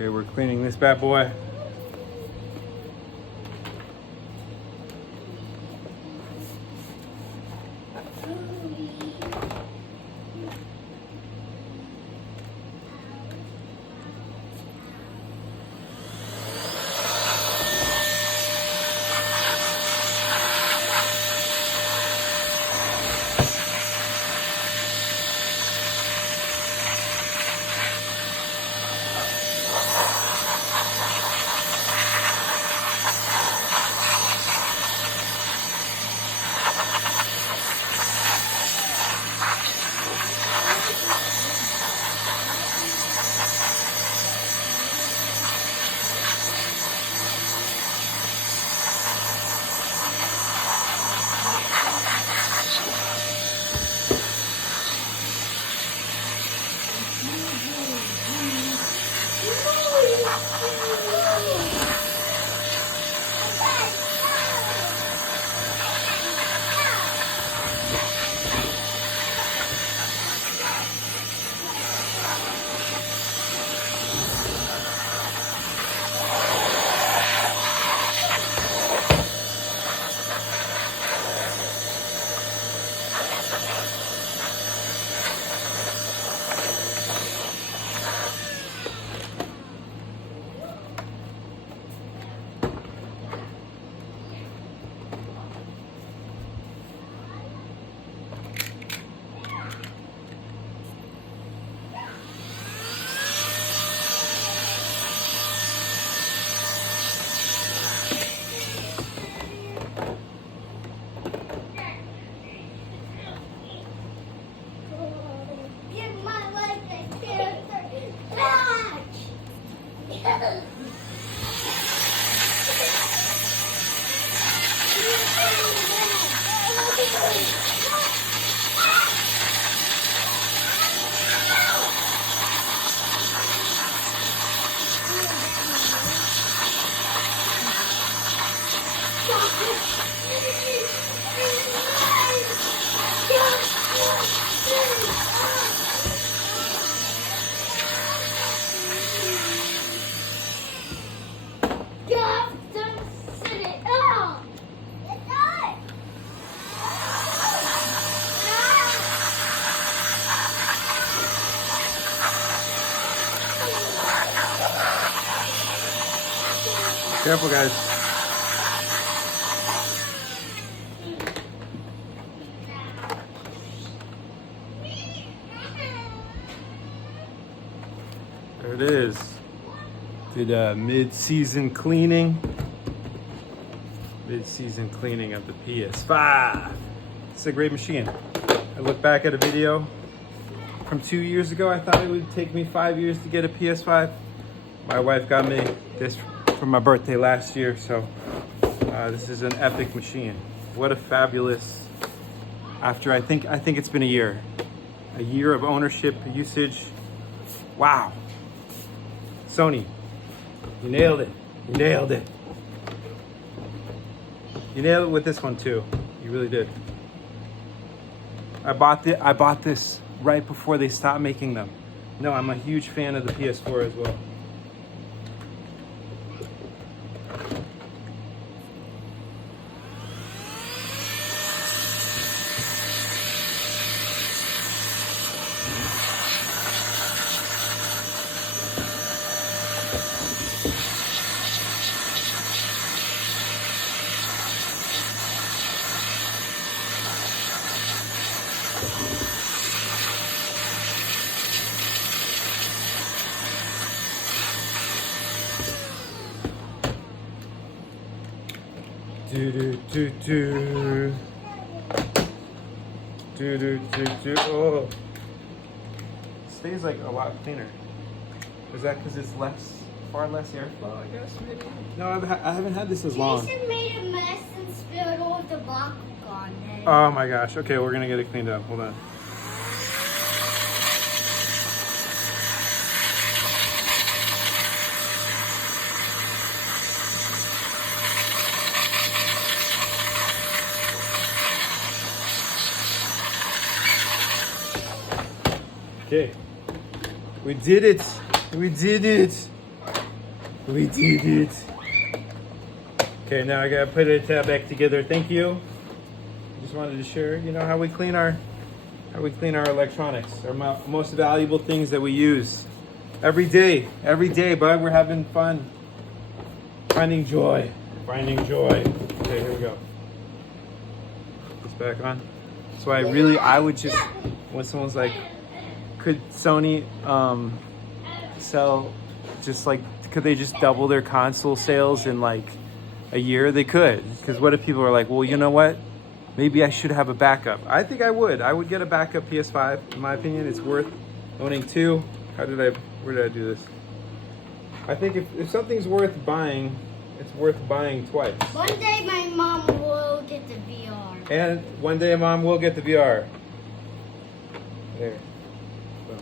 Okay, we're cleaning this bad boy. Careful, guys. There it is. Did a mid-season cleaning. Mid-season cleaning of the PS5. It's a great machine. I look back at a video from 2 years ago. I thought it would take me 5 years to get a PS5. My wife got me this for my birthday last year, so this is an epic machine. What a fabulous, after I think it's been a year of ownership, usage. Wow. Sony, you nailed it. You nailed it. You nailed it with this one too. You really did. I bought this right before they stopped making them. No, I'm a huge fan of the PS4 as well. Do do do do. Do do do do. Oh, stays like a lot cleaner. Is that because it's far less airflow? I guess maybe. No, I haven't had this as long. Jason made a mess and spilled all the vodka on it. Oh my gosh. Okay, we're gonna get it cleaned up. Hold on. Okay, we did it. We did it. We did it. Okay, now I gotta put it back together. Thank you. Just wanted to share, you know, how we clean our electronics, our most valuable things that we use every day, bud. We're having fun, finding joy. Okay, here we go. Put this back on. So I would just, when someone's like, could Sony sell just like, could they just double their console sales in like a year? They could, because what if people are like, well, you know what? Maybe I should have a backup. I think I would. I would get a backup PS5. In my opinion, it's worth owning two. Where did I do this? I think if something's worth buying, it's worth buying twice. One day my mom will get the VR. And one day mom will get the VR. There. So.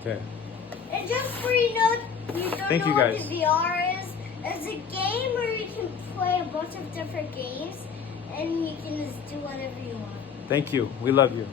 Okay. And just for you don't Thank know you, guys. what the VR is, it's a game where you can play a bunch of different games and you can just do whatever you want. Thank you. We love you.